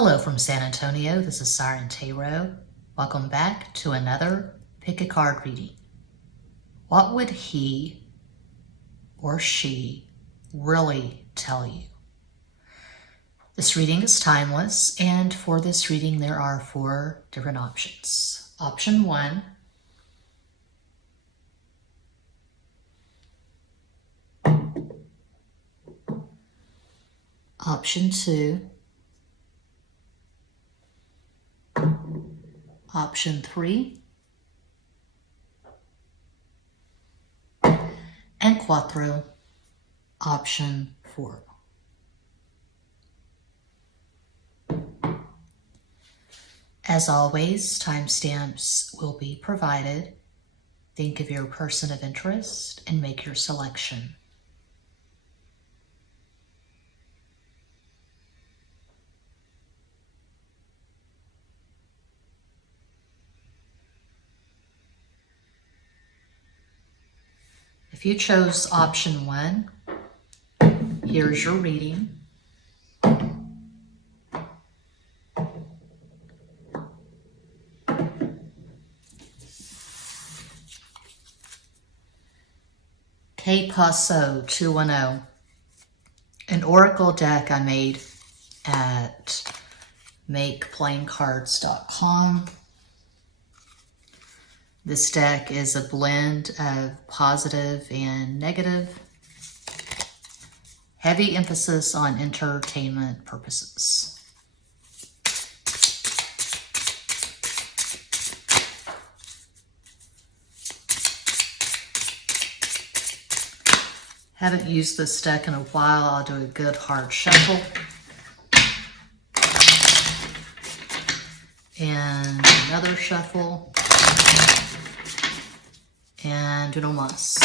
Hello from San Antonio, this is SIREN Tarot. Welcome back to another Pick a Card reading. What would he or she really tell you? This reading is timeless, and for this reading there are 4 different options. Option 1, Option 2, Option 3, and Cuatro, Option 4. As always, timestamps will be provided. Think of your person of interest and make your selection. If you chose option 1, here's your reading. Que Paso 210, an oracle deck I made at makeplayingcards.com. This deck is a blend of positive and negative, heavy emphasis on entertainment purposes. Haven't used this deck in a while. I'll do a good hard shuffle. And another shuffle. And uno más.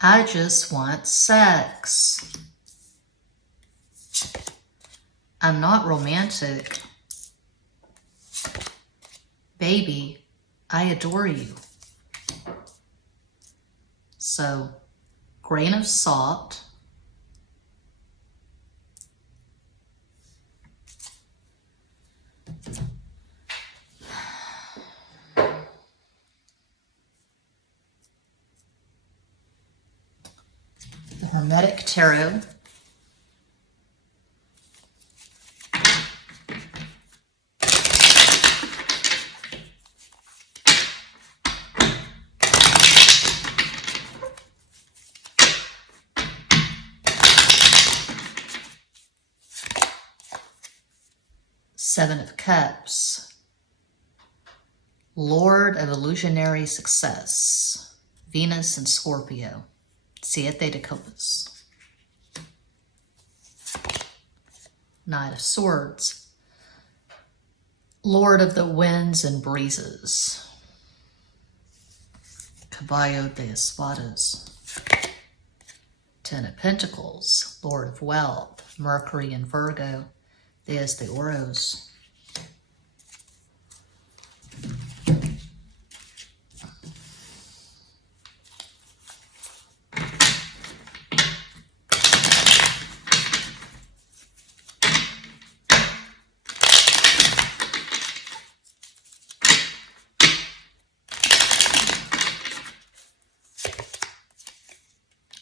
I just want sex. I'm not romantic. Baby, I adore you. So, grain of salt. The Hermetic Tarot. Seven of Cups, Lord of Illusionary Success, Venus and Scorpio, Siete de Copas. Knight of Swords, Lord of the Winds and Breezes, Caballo de Espadas. Ten of Pentacles, Lord of Wealth, Mercury and Virgo, Diez de Oros.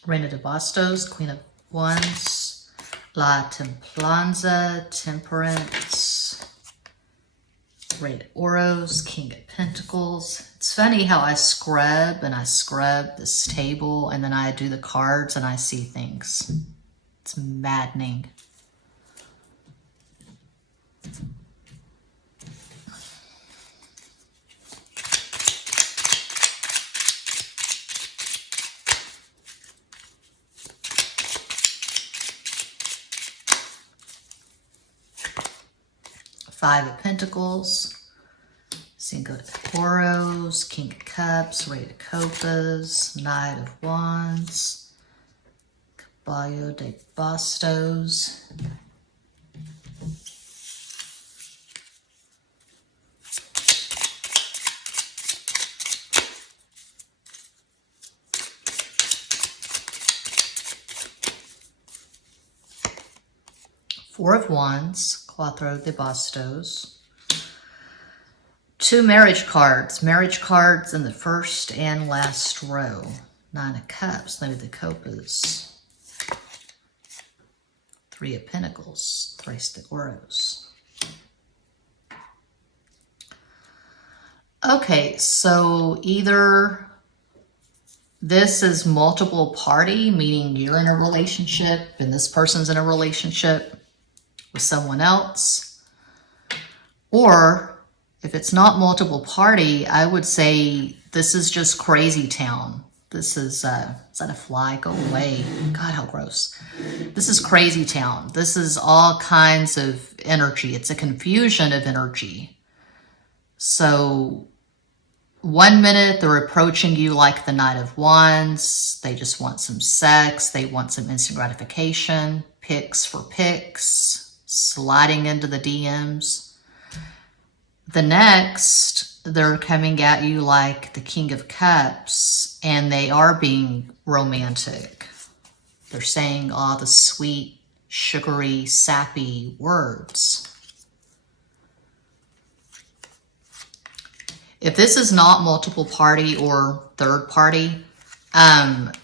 Reina de Bastos, Queen of Wands, La Templanza, Temperance, Rey de Oros, King of Pentacles. It's funny how I scrub this table and then I do the cards and I see things. It's maddening. Five of Pentacles, Cinco de Oros, King of Cups, Rey de Copas, Knight of Wands, Caballo de Bastos. Four of Wands, Cuatro de Bastos. Two marriage cards in the first and last row. Nine of Cups, Knight of the Copas. Three of Pentacles, Tres de Oros. Okay, so either this is multiple party, meaning you're in a relationship and this person's in a relationship with someone else, or if it's not multiple party, I would say this is just crazy town. This is that a fly? Go away. God, how gross. This is crazy town. This is all kinds of energy. It's a confusion of energy. So 1 minute they're approaching you like the Knight of Wands. They just want some sex. They want some instant gratification. Pics for pics. Sliding into the DMs. The next, they're coming at you like the King of Cups, and they are being romantic. They're saying all the sweet, sugary, sappy words. If this is not multiple party or third party, I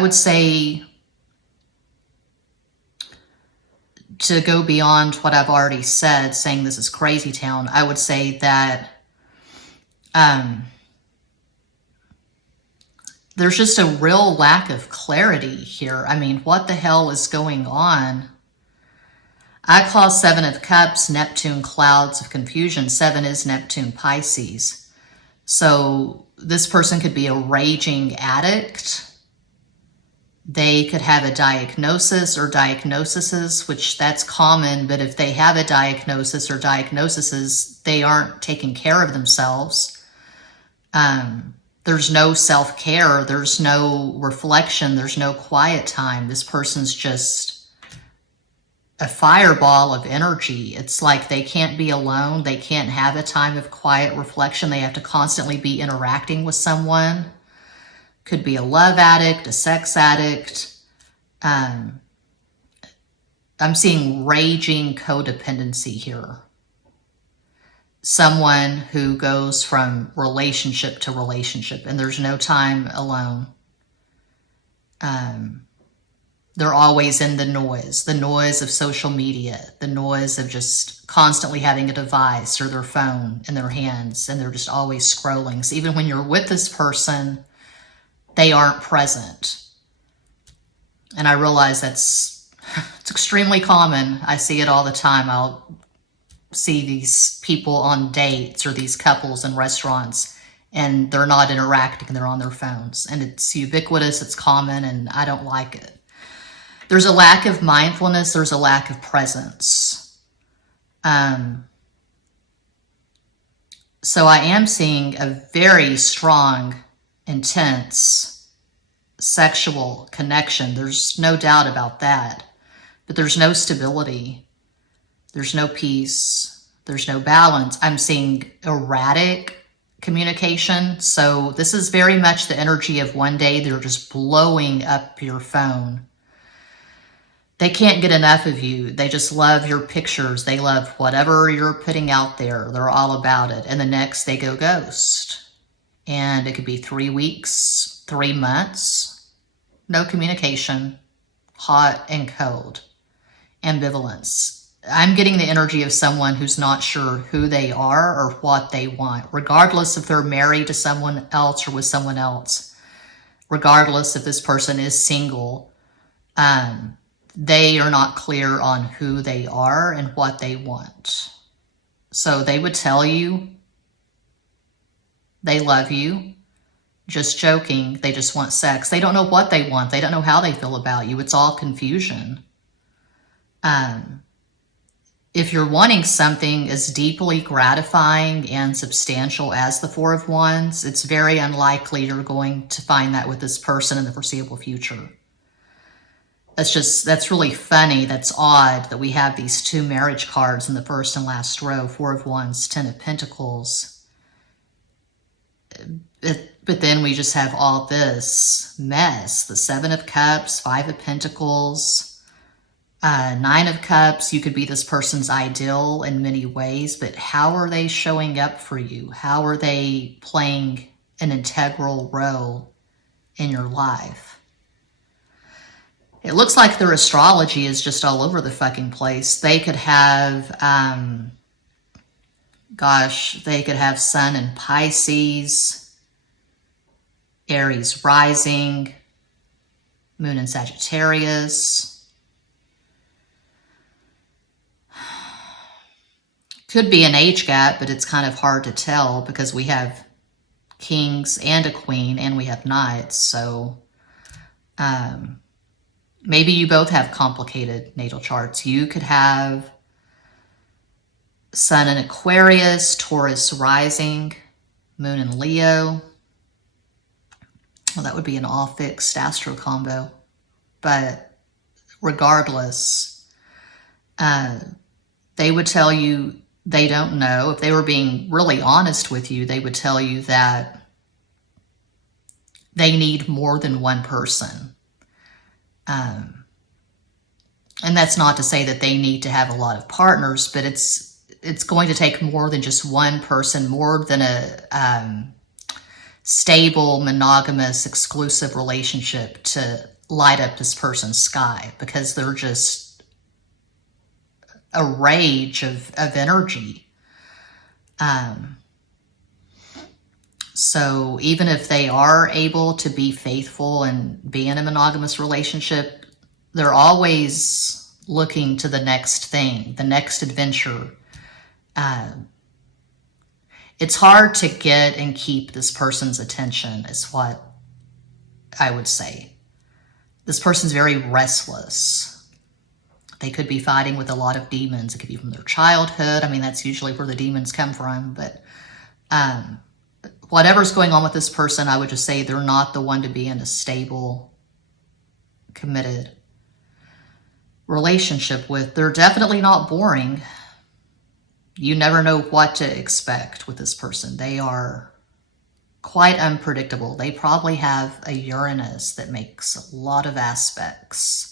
would say, to go beyond what I've already said, saying this is crazy town, I would say that there's just a real lack of clarity here. I mean, what the hell is going on? I call Seven of Cups Neptune clouds of confusion. Seven is Neptune Pisces. So this person could be a raging addict. They could have a diagnosis or diagnoses, which that's common, but if they have a diagnosis or diagnoses, they aren't taking care of themselves. There's no self-care, there's no reflection, there's no quiet time. This person's just a fireball of energy. It's like they can't be alone, they can't have a time of quiet reflection, they have to constantly be interacting with someone. Could be a love addict, a sex addict. I'm seeing raging codependency here. Someone who goes from relationship to relationship and there's no time alone. They're always in the noise of social media, the noise of just constantly having a device or their phone in their hands, and they're just always scrolling. So even when you're with this person, they aren't present. And I realize it's extremely common. I see it all the time. I'll see these people on dates or these couples in restaurants and they're not interacting, they're on their phones. And it's ubiquitous, it's common, and I don't like it. There's a lack of mindfulness, there's a lack of presence. So I am seeing a very strong, intense sexual connection. There's no doubt about that. But there's no stability. There's no peace. There's no balance. I'm seeing erratic communication. So this is very much the energy of one day they're just blowing up your phone. They can't get enough of you. They just love your pictures. They love whatever you're putting out there. They're all about it. And the next they go ghost. And it could be 3 weeks, 3 months, no communication, hot and cold, ambivalence. I'm getting the energy of someone who's not sure who they are or what they want, regardless if they're married to someone else or with someone else, regardless if this person is single. They are not clear on who they are and what they want. So they would tell you they love you, just joking, they just want sex. They don't know what they want. They don't know how they feel about you. It's all confusion. If you're wanting something as deeply gratifying and substantial as the Four of Wands, it's very unlikely you're going to find that with this person in the foreseeable future. That's really funny. That's odd that we have these two marriage cards in the first and last row, Four of Wands, Ten of Pentacles. But then we just have all this mess, the Seven of Cups, Five of Pentacles, Nine of Cups, you could be this person's ideal in many ways, but how are they showing up for you? How are they playing an integral role in your life? It looks like their astrology is just all over the fucking place. They could have, they could have Sun in Pisces, Aries rising, Moon in Sagittarius. Could be an age gap, but it's kind of hard to tell because we have kings and a queen and we have knights. So maybe you both have complicated natal charts. You could have Sun in Aquarius, Taurus rising, Moon in Leo. Well, that would be an all fixed astro combo. But regardless, they would tell you they don't know. If they were being really honest with you, they would tell you that they need more than one person. And that's not to say that they need to have a lot of partners, but it's going to take more than just one person, more than a stable, monogamous, exclusive relationship to light up this person's sky, because they're just a rage of energy. So even if they are able to be faithful and be in a monogamous relationship, they're always looking to the next thing, the next adventure. It's hard to get and keep this person's attention, is what I would say. This person's very restless. They could be fighting with a lot of demons. It could be from their childhood. I mean, that's usually where the demons come from. But whatever's going on with this person, I would just say they're not the one to be in a stable, committed relationship with. They're definitely not boring. You never know what to expect with this person. They are quite unpredictable. They probably have a Uranus that makes a lot of aspects.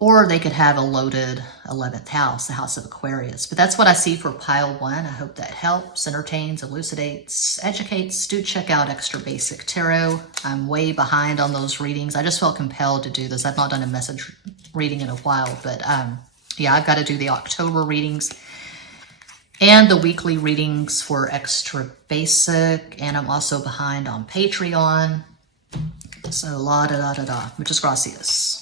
Or they could have a loaded 11th house, the house of Aquarius. But that's what I see for pile one. I hope that helps, entertains, elucidates, educates. Do check out Extra Basic Tarot. I'm way behind on those readings. I just felt compelled to do this. I've not done a message reading in a while. But yeah, I've got to do the October readings and the weekly readings for Extra Basic. And I'm also behind on Patreon. So la da da da da. Muchas gracias.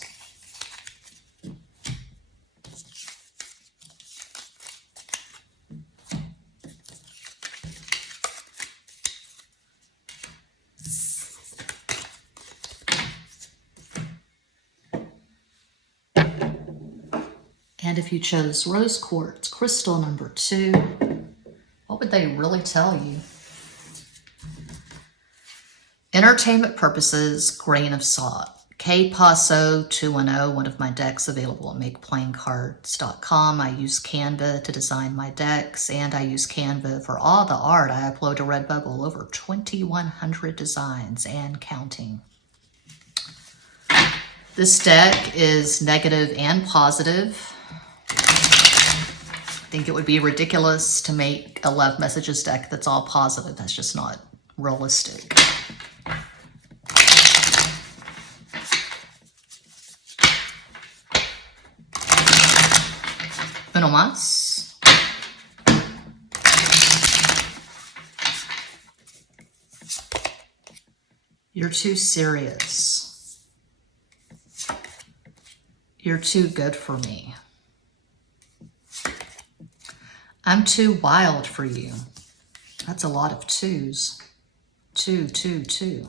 And if you chose rose quartz, crystal number 2, what would they really tell you? Entertainment purposes, grain of salt. K-Paso 210, one of my decks available at MakePlayingCards.com. I use Canva to design my decks, and I use Canva for all the art. I upload to Redbubble over 2,100 designs and counting. This deck is negative and positive. I think it would be ridiculous to make a love messages deck that's all positive. That's just not realistic. Uno más. You're too serious. You're too good for me. I'm too wild for you. That's a lot of twos. 2, 2, 2.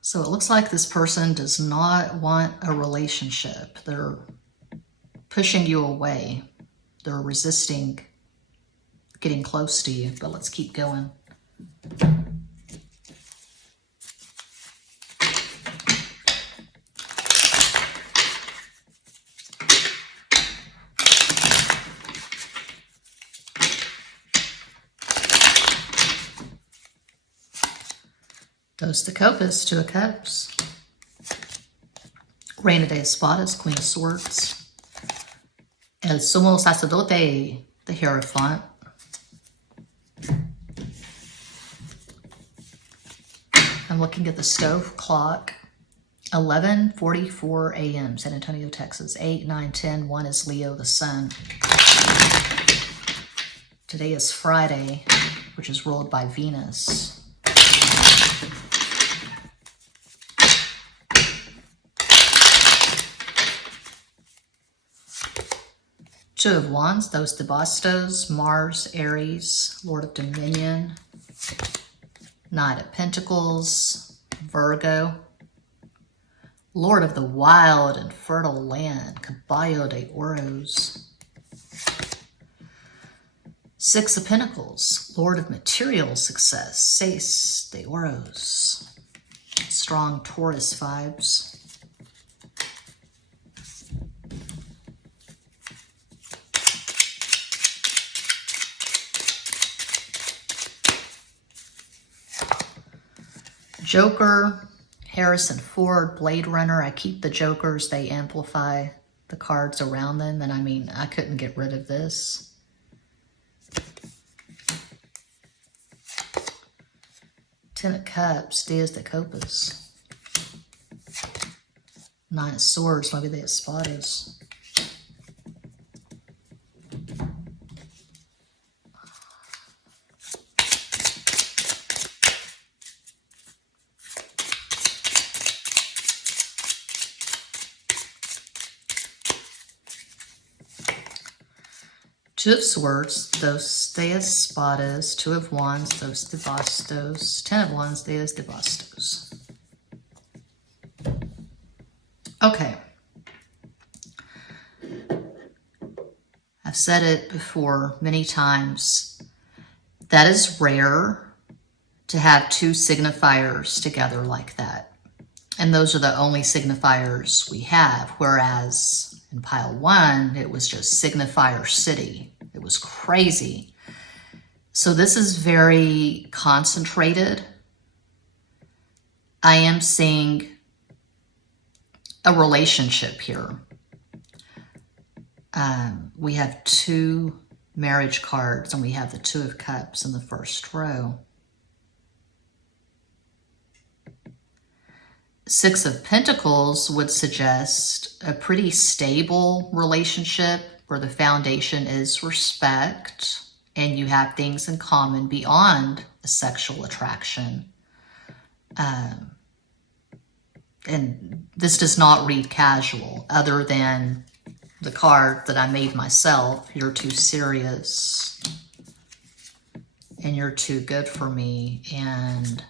So it looks like this person does not want a relationship. They're pushing you away. They're resisting getting close to you, but let's keep going. Dos de copas, 2 of cups. Reina de Espadas, Queen of Swords. El Sumo Sacerdote, the Hierophant. I'm looking at the stove clock. 11:44 a.m. San Antonio, Texas. 8, 9, 10. 1 is Leo, the sun. Today is Friday, which is ruled by Venus. Two of Wands, Dos de Bastos, Mars, Aries, Lord of Dominion. Knight of Pentacles, Virgo. Lord of the wild and fertile land, Caballo de Oros. Six of Pentacles, Lord of material success, Seis de Oros. Strong Taurus vibes. Joker, Harrison Ford, Blade Runner. I keep the jokers. They amplify the cards around them. And I mean, I couldn't get rid of this. Ten of Cups, Diaz de Copas. Nine of Swords, maybe the Espadas. Two of Swords, Dos de Espadas. Two of Wands, Dos de Bastos. Ten of Wands, Diaz de Bastos. Okay. I've said it before many times. That is rare to have two signifiers together like that. And those are the only signifiers we have. Whereas in pile one, it was just signifier city. It was crazy. So this is very concentrated. I am seeing a relationship here. We have two marriage cards and we have the Two of Cups in the first row. Six of Pentacles would suggest a pretty stable relationship where the foundation is respect and you have things in common beyond a sexual attraction. And this does not read casual other than the card that I made myself. You're too serious and you're too good for me and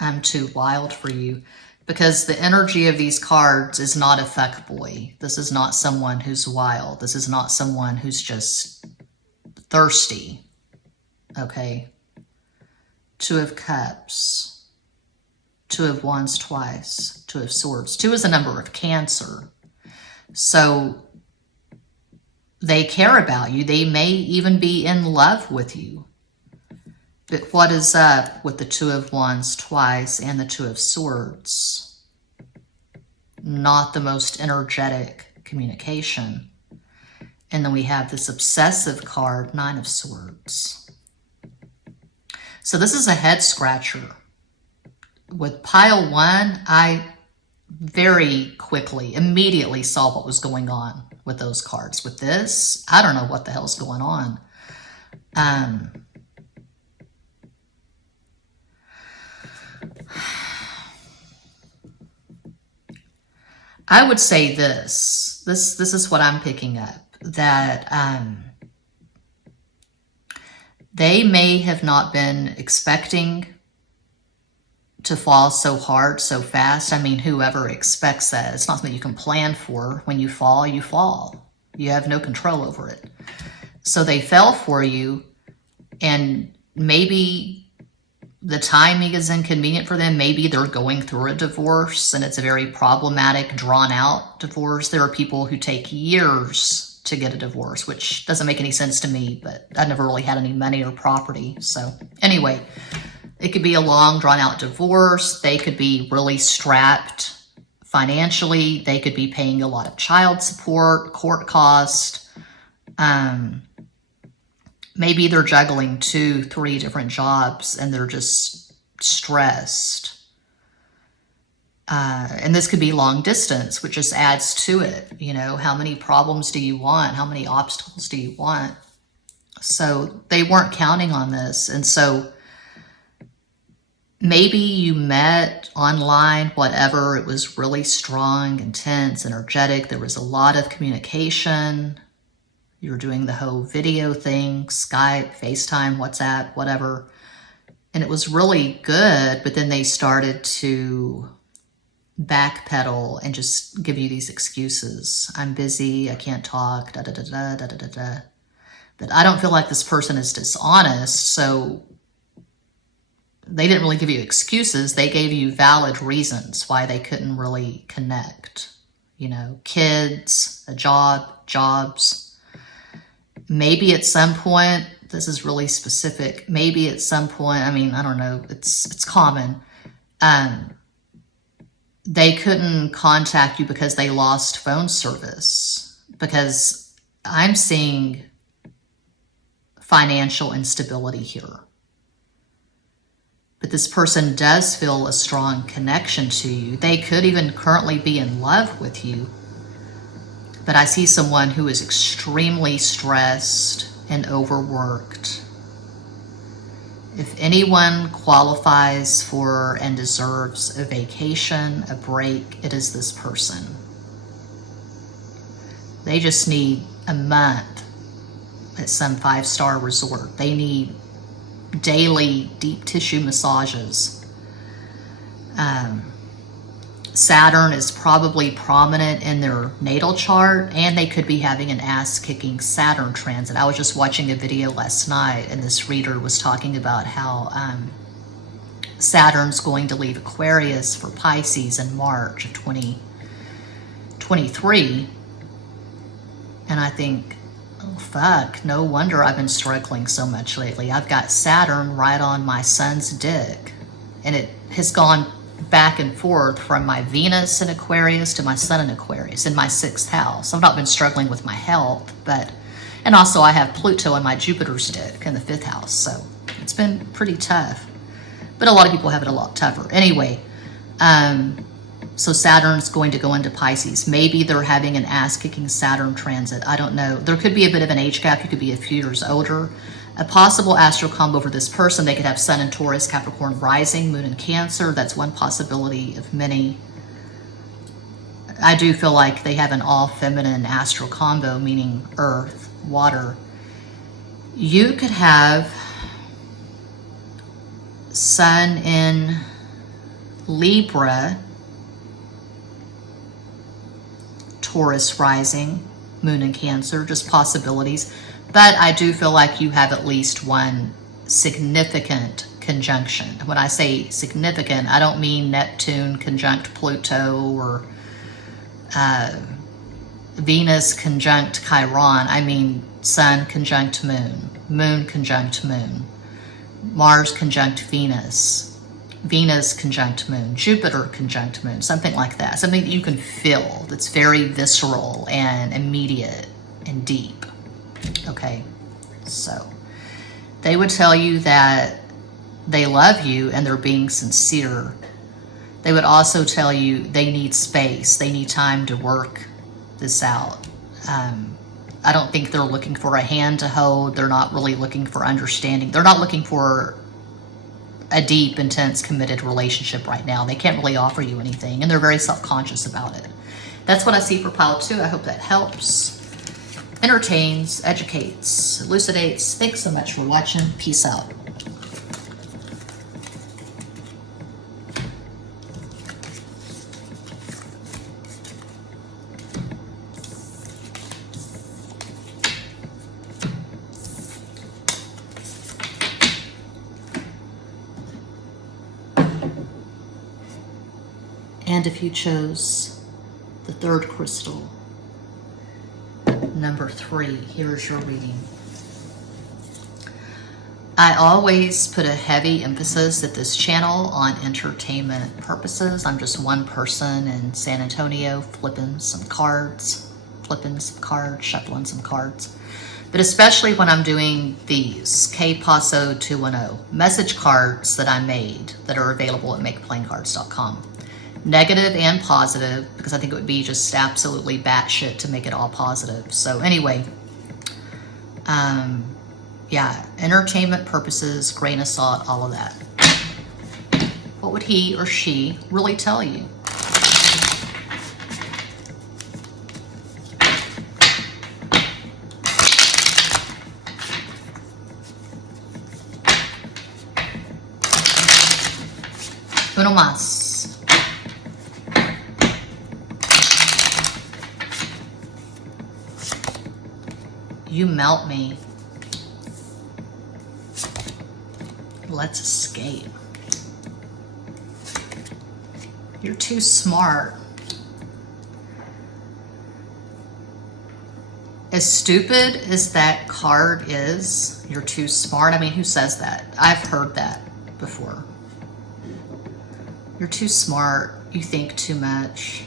I'm too wild for you. Because the energy of these cards is not a fuckboy. This is not someone who's wild. This is not someone who's just thirsty. Okay? Two of Cups. Two of Wands twice. Two of Swords. Two is a number of Cancer. So they care about you. They may even be in love with you. But what is up with the Two of Wands twice and the Two of Swords? Not the most energetic communication. And then we have this obsessive card, Nine of Swords. So this is a head scratcher. With pile one, I very quickly, immediately saw what was going on with those cards. With this, I don't know what the hell's going on. I would say this is what I'm picking up, that they may have not been expecting to fall so hard, so fast. I mean, whoever expects that, it's not something you can plan for. When you fall, you fall. You have no control over it. So they fell for you, and maybe the timing is inconvenient for them. Maybe they're going through a divorce and it's a very problematic, drawn out divorce. There are people who take years to get a divorce, which doesn't make any sense to me, but I never really had any money or property. So anyway, it could be a long, drawn out divorce. They could be really strapped Financially, they could be paying a lot of child support, court cost. Maybe they're juggling 2, 3 different jobs and they're just stressed. And this could be long distance, which just adds to it. You know, how many problems do you want? How many obstacles do you want? So they weren't counting on this. And so maybe you met online, whatever. It was really strong, intense, energetic. There was a lot of communication. You were doing the whole video thing, Skype, FaceTime, WhatsApp, whatever. And it was really good, but then they started to backpedal and just give you these excuses. I'm busy, I can't talk, da da da da da da da da. But I don't feel like this person is dishonest, so they didn't really give you excuses. They gave you valid reasons why they couldn't really connect. You know, kids, a job, jobs. Maybe at some point, this is really specific, maybe at some point, I mean, I don't know, it's common. They couldn't contact you because they lost phone service. Because I'm seeing financial instability here. But this person does feel a strong connection to you. They could even currently be in love with you. But I see someone who is extremely stressed and overworked. If anyone qualifies for and deserves a vacation, a break, it is this person. They just need a month at some 5-star resort. They need daily deep tissue massages. Saturn is probably prominent in their natal chart, and they could be having an ass-kicking Saturn transit. I was just watching a video last night, and this reader was talking about how Saturn's going to leave Aquarius for Pisces in March of 2023. And I think, oh fuck, no wonder I've been struggling so much lately. I've got Saturn right on my son's dick, and it has gone back and forth from my Venus in Aquarius to my Sun in Aquarius in my 6th house. I've not been struggling with my health, and also I have Pluto in my Jupiter's dick in the 5th house, so it's been pretty tough. But a lot of people have it a lot tougher. Anyway, so Saturn's going to go into Pisces. Maybe they're having an ass-kicking Saturn transit. I don't know. There could be a bit of an age gap. You could be a few years older. A possible astral combo for this person, they could have Sun in Taurus, Capricorn rising, Moon in Cancer. That's one possibility of many. I do feel like they have an all-feminine astral combo, meaning earth, water. You could have Sun in Libra, Taurus rising, Moon in Cancer, just possibilities. But I do feel like you have at least one significant conjunction. When I say significant, I don't mean Neptune conjunct Pluto or Venus conjunct Chiron. I mean Sun conjunct Moon, Moon conjunct Moon, Mars conjunct Venus, Venus conjunct Moon, Jupiter conjunct Moon, something like that. Something that you can feel, that's very visceral and immediate and deep. Okay, so they would tell you that they love you and they're being sincere. They would also tell you they need space. They need time to work this out. I don't think they're looking for a hand to hold. They're not really looking for understanding. They're not looking for a deep, intense, committed relationship right now. They can't really offer you anything, and they're very self-conscious about it. That's what I see for pile 2. I hope that helps. Entertains, educates, elucidates. Thanks so much for watching. Peace out. And if you chose the 3rd crystal, number 3, here's your reading. I always put a heavy emphasis at this channel on entertainment purposes. I'm just one person in San Antonio flipping some cards, shuffling some cards. But especially when I'm doing these K-Paso 210 message cards that I made that are available at makeplayingcards.com. Negative and positive, because I think it would be just absolutely batshit to make it all positive. So anyway, yeah, entertainment purposes, grain of salt, all of that. What would he or she really tell you? Uno más. You melt me. Let's escape. You're too smart. As stupid as that card is, you're too smart. I mean, who says that? I've heard that before. You're too smart. You think too much.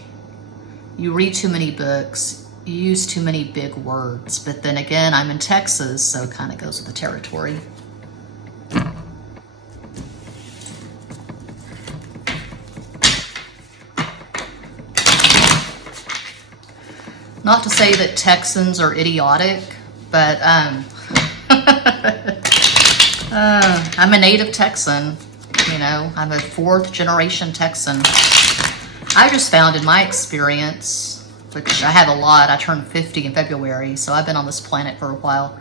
You read too many books. You use too many big words. But then again, I'm in Texas, so it kind of goes with the territory. Not to say that Texans are idiotic, but I'm a native Texan. You know, I'm a 4th generation Texan. I just found in my experience, which I have a lot, I turned 50 in February, so I've been on this planet for a while.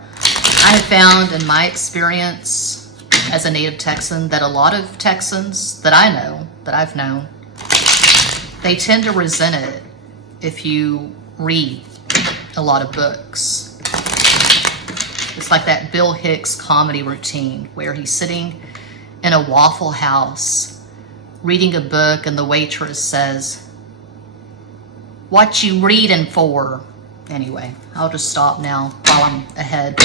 I have found in my experience as a native Texan that a lot of Texans that I know, that I've known, they tend to resent it if you read a lot of books. It's like that Bill Hicks comedy routine where he's sitting in a Waffle House reading a book and the waitress says, "What you reading for?" Anyway, I'll just stop now while I'm ahead.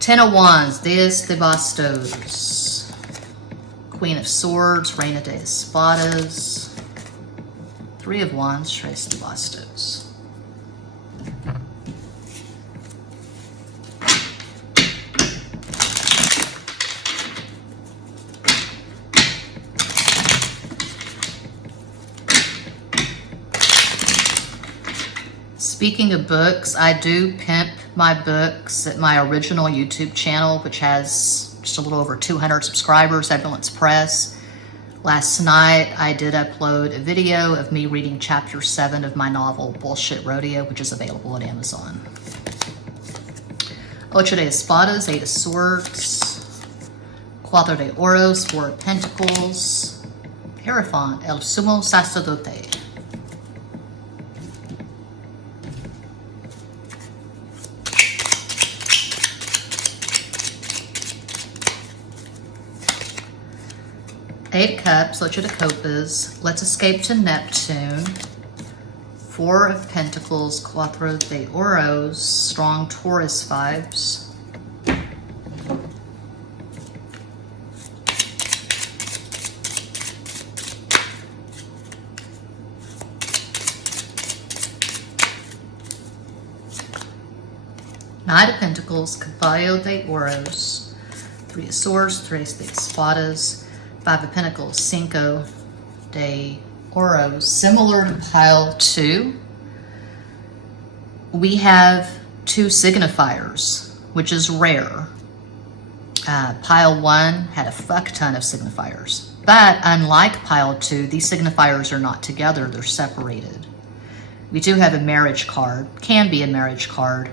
10 of Wands, 10 de bastos. Queen of Swords, Reina de Espadas. 3 of Wands, 3 de bastos. Speaking of books, I do pimp my books at my original YouTube channel, which has just a little over 200 subscribers, Evidence Press. Last night, I did upload a video of me reading chapter 7 of my novel, Bullshit Rodeo, which is available at Amazon. 8 de espadas, 8 of swords, 4 de oros, 4 of pentacles, Hierophant, el sumo sacerdote. Eight of Cups, 8 de copas, let's escape to Neptune. 4 of Pentacles, 4 de oros, strong Taurus vibes. Knight of Pentacles, Caballo de oros, 3 of Swords, 3 de espadas. 5 of Pentacles, 5 de oros. Similar to pile 2, we have 2 signifiers, which is rare. Pile 1 had a fuck ton of signifiers. But unlike pile 2, these signifiers are not together, they're separated. We do have a marriage card, can be a marriage card.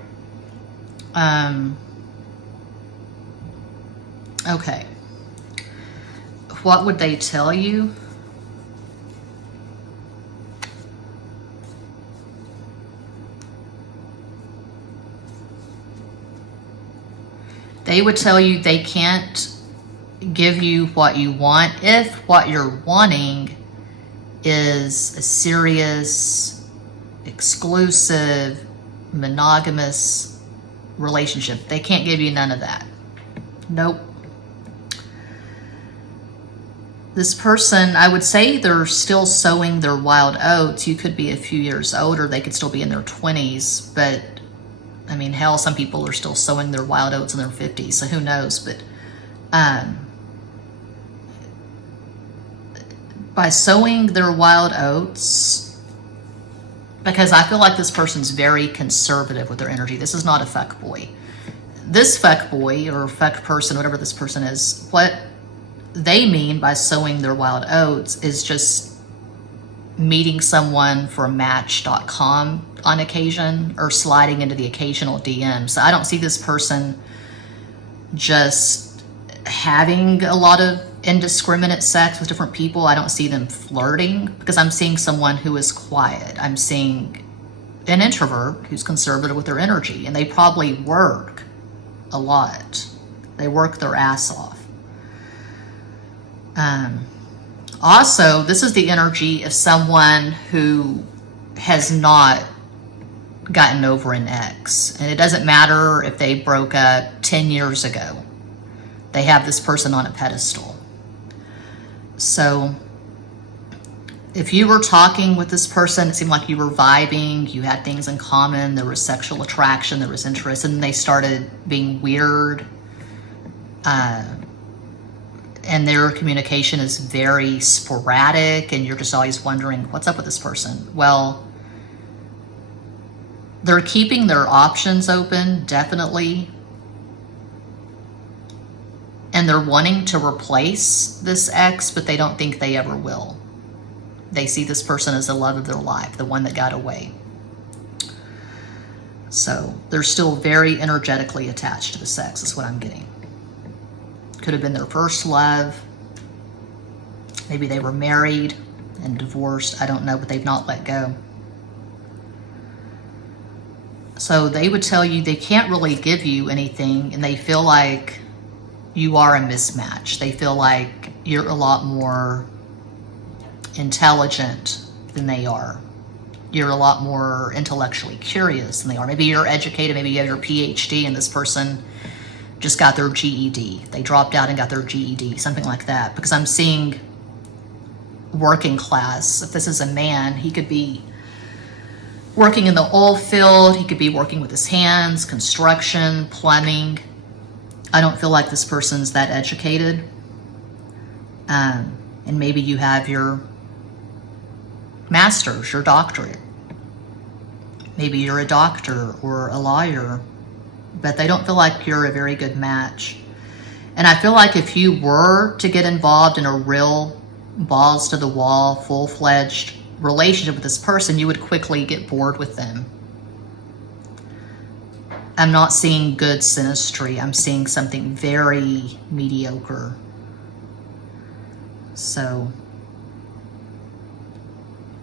Okay. What would they tell you? They would tell you they can't give you what you want if what you're wanting is a serious, exclusive, monogamous relationship. They can't give you none of that. Nope. This person, I would say they're still sowing their wild oats. You could be a few years older. They could still be in their 20s. But, I mean, hell, some people are still sowing their wild oats in their 50s. So who knows? But by sowing their wild oats, because I feel like this person's very conservative with their energy. This is not a fuckboy. This fuckboy or fuck person, whatever this person is, what they mean by sowing their wild oats is just meeting someone for Match.com on occasion or sliding into the occasional DM. So I don't see this person just having a lot of indiscriminate sex with different people. I don't see them flirting because I'm seeing someone who is quiet. I'm seeing an introvert who's conservative with their energy, and they probably work a lot. They work their ass off. Also, this is the energy of someone who has not gotten over an ex. And it doesn't matter if they broke up 10 years ago. They have this person on a pedestal. So if you were talking with this person, it seemed like you were vibing, you had things in common, there was sexual attraction, there was interest, and then they started being weird. And their communication is very sporadic, and you're just always wondering, what's up with this person? Well, they're keeping their options open, definitely. And they're wanting to replace this ex, but they don't think they ever will. They see this person as the love of their life, the one that got away. So they're still very energetically attached to the sex, is what I'm getting. Could have been their first love. Maybe they were married and divorced. I don't know, but they've not let go. So they would tell you they can't really give you anything, and they feel like you are a mismatch. They feel like you're a lot more intelligent than they are. You're a lot more intellectually curious than they are. Maybe you're educated, maybe you have your PhD, and this person just got their GED. They dropped out and got their GED, something like that. Because I'm seeing working class. If this is a man, he could be working in the oil field. He could be working with his hands, construction, plumbing. I don't feel like this person's that educated. And maybe you have your master's, your doctorate. Maybe you're a doctor or a lawyer, but they don't feel like you're a very good match. And I feel like if you were to get involved in a real balls to the wall, full-fledged relationship with this person, you would quickly get bored with them. I'm not seeing good synastry. I'm seeing something very mediocre. So,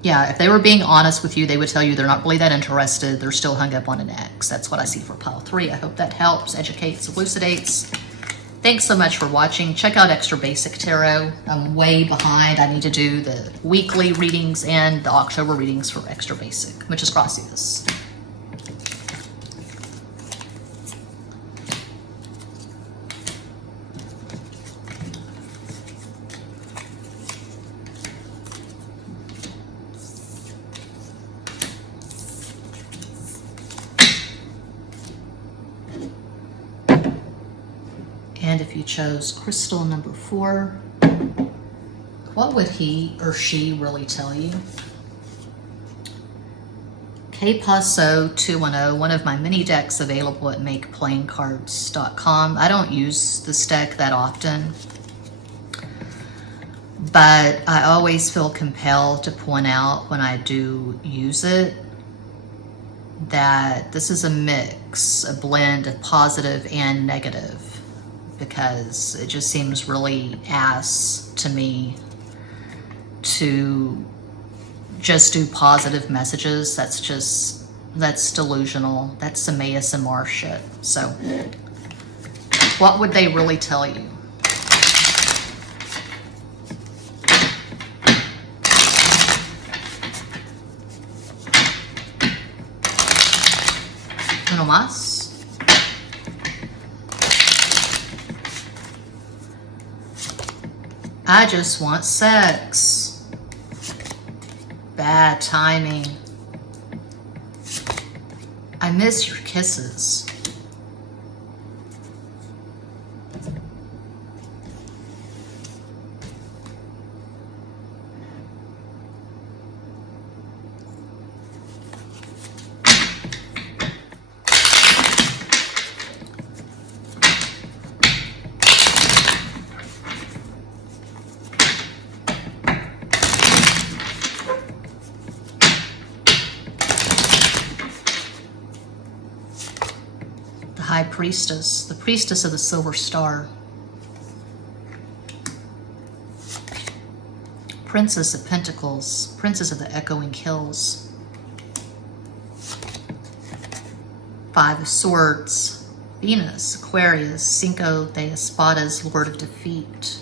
yeah, if they were being honest with you, they would tell you they're not really that interested. They're still hung up on an ex. That's what I see for pile 3. I hope that helps, educates, elucidates. Thanks so much for watching. Check out Extra Basic Tarot. I'm way behind. I need to do the weekly readings and the October readings for Extra Basic. Muchas gracias. And if you chose crystal number 4, what would he or she really tell you? Paso 210, one of my mini decks available at makeplayingcards.com. I don't use this deck that often, but I always feel compelled to point out when I do use it that this is a mix, a blend of positive and negative, because it just seems really ass to me to just do positive messages. That's delusional. That's some ASMR shit. So what would they really tell you? Uno más. I just want sex. Bad timing. I miss your kisses. High Priestess, the Priestess of the Silver Star. Princess of Pentacles, Princess of the Echoing Hills. Five of Swords, Venus, Aquarius, Cinco de Espadas, Lord of Defeat.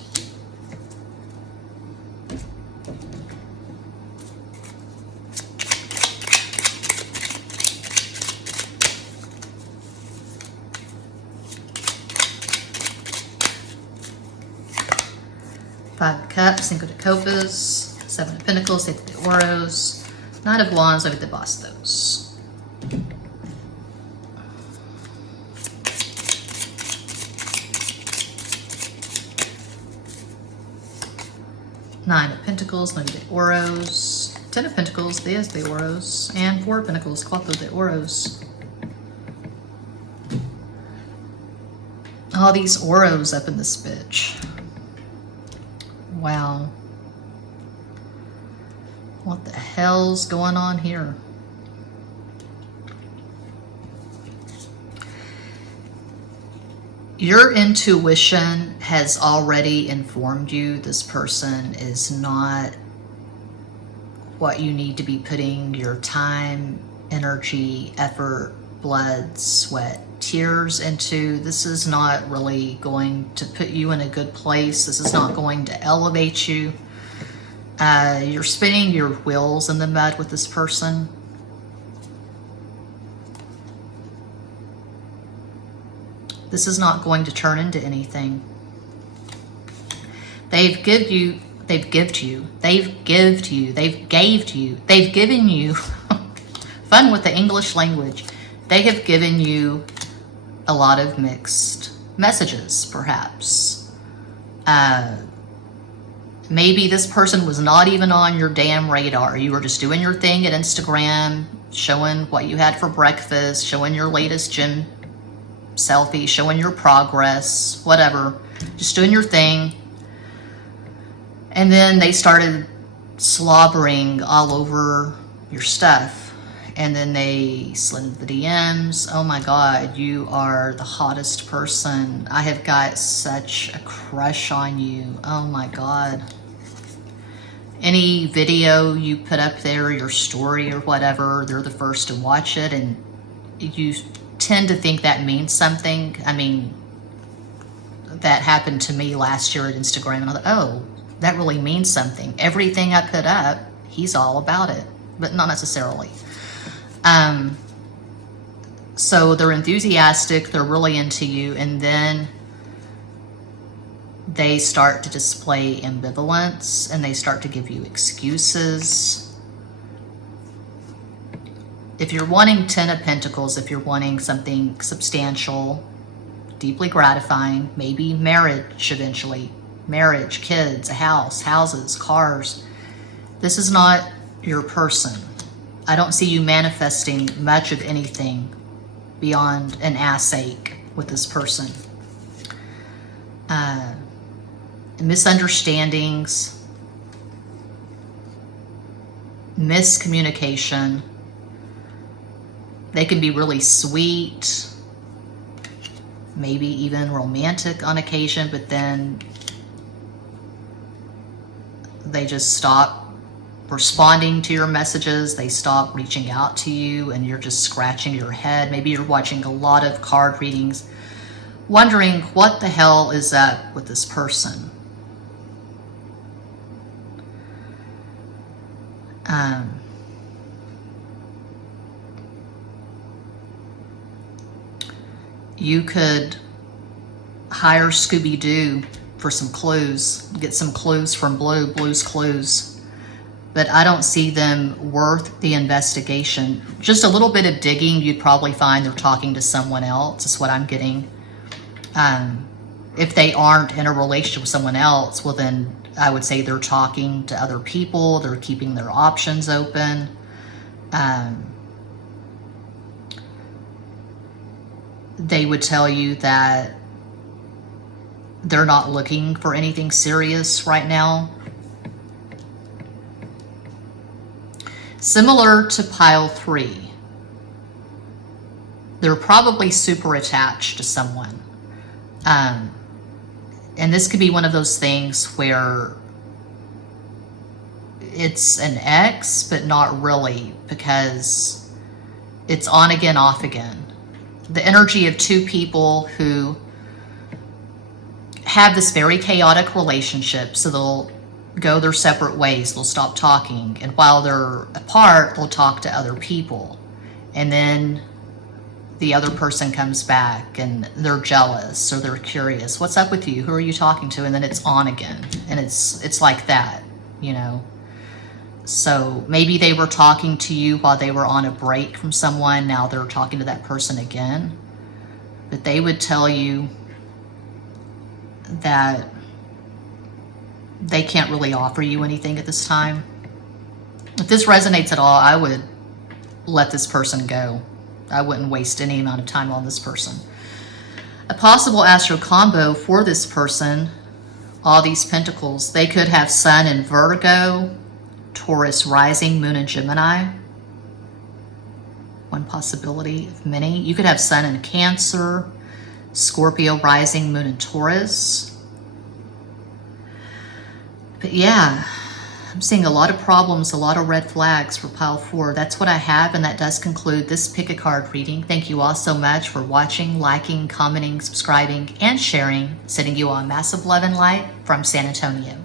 Five of Cups, Cinco de Copas, Seven of Pentacles, Eight de Oros, Nine of Wands, Nueve de Bastos. Nine of Pentacles, Nueve de Oros, Ten of Pentacles, Diez de Oros, and Four of Pentacles, Cuatro de Oros. All these Oros up in this bitch. Wow. What the hell's going on here? Your intuition has already informed you this person is not what you need to be putting your time, energy, effort, blood, sweat, tears into. This is not really going to put you in a good place. This is not going to elevate you. You're spinning your wheels in the mud with this person. This is not going to turn into anything. They've given you, they've given you, fun with the English language. They have given you a lot of mixed messages, perhaps. Maybe this person was not even on your damn radar. You were just doing your thing at Instagram, showing what you had for breakfast, showing your latest gym selfie, showing your progress, whatever. Just doing your thing. And then they started slobbering all over your stuff. And then they slid into the DMs. Oh my God, you are the hottest person. I have got such a crush on you. Oh my God. Any video you put up there, your story or whatever, they're the first to watch it. And you tend to think that means something. I mean, that happened to me last year at Instagram. And I thought, oh, that really means something. Everything I put up, he's all about it. But not necessarily. So they're enthusiastic, they're really into you, and then they start to display ambivalence and they start to give you excuses. If you're wanting 10 of Pentacles, if you're wanting something substantial, deeply gratifying, maybe marriage eventually, marriage, kids, a house, houses, cars, this is not your person. I don't see you manifesting much of anything beyond an ass ache with this person. Misunderstandings, miscommunication. They can be really sweet, maybe even romantic on occasion, but then they just stop responding to your messages. They stop reaching out to you and you're just scratching your head. Maybe you're watching a lot of card readings, wondering what the hell is up with this person. You could hire Scooby-Doo for some clues. Get some clues from Blue. Blue's clues. But I don't see them worth the investigation. Just a little bit of digging, you'd probably find they're talking to someone else, is what I'm getting. If they aren't in a relationship with someone else, well then I would say they're talking to other people, they're keeping their options open. They would tell you that they're not looking for anything serious right now. Similar to pile 3, they're probably super attached to someone. And this could be one of those things where it's an ex, but not really, because it's on again, off again. The energy of 2 people who have this very chaotic relationship, so they'll go their separate ways, they'll stop talking, and while they're apart, they'll talk to other people. And then the other person comes back and they're jealous or they're curious. What's up with you? Who are you talking to? And then it's on again. And it's like that, you know. So maybe they were talking to you while they were on a break from someone. Now they're talking to that person again. But they would tell you that they can't really offer you anything at this time. If this resonates at all, I would let this person go. I wouldn't waste any amount of time on this person. A possible astro combo for this person, all these pentacles, they could have Sun in Virgo, Taurus rising, Moon in Gemini. One possibility of many. You could have Sun in Cancer, Scorpio rising, Moon in Taurus. But yeah, I'm seeing a lot of problems, a lot of red flags for pile 4. That's what I have, and that does conclude this pick a card reading. Thank you all so much for watching, liking, commenting, subscribing, and sharing. Sending you all massive love and light from San Antonio.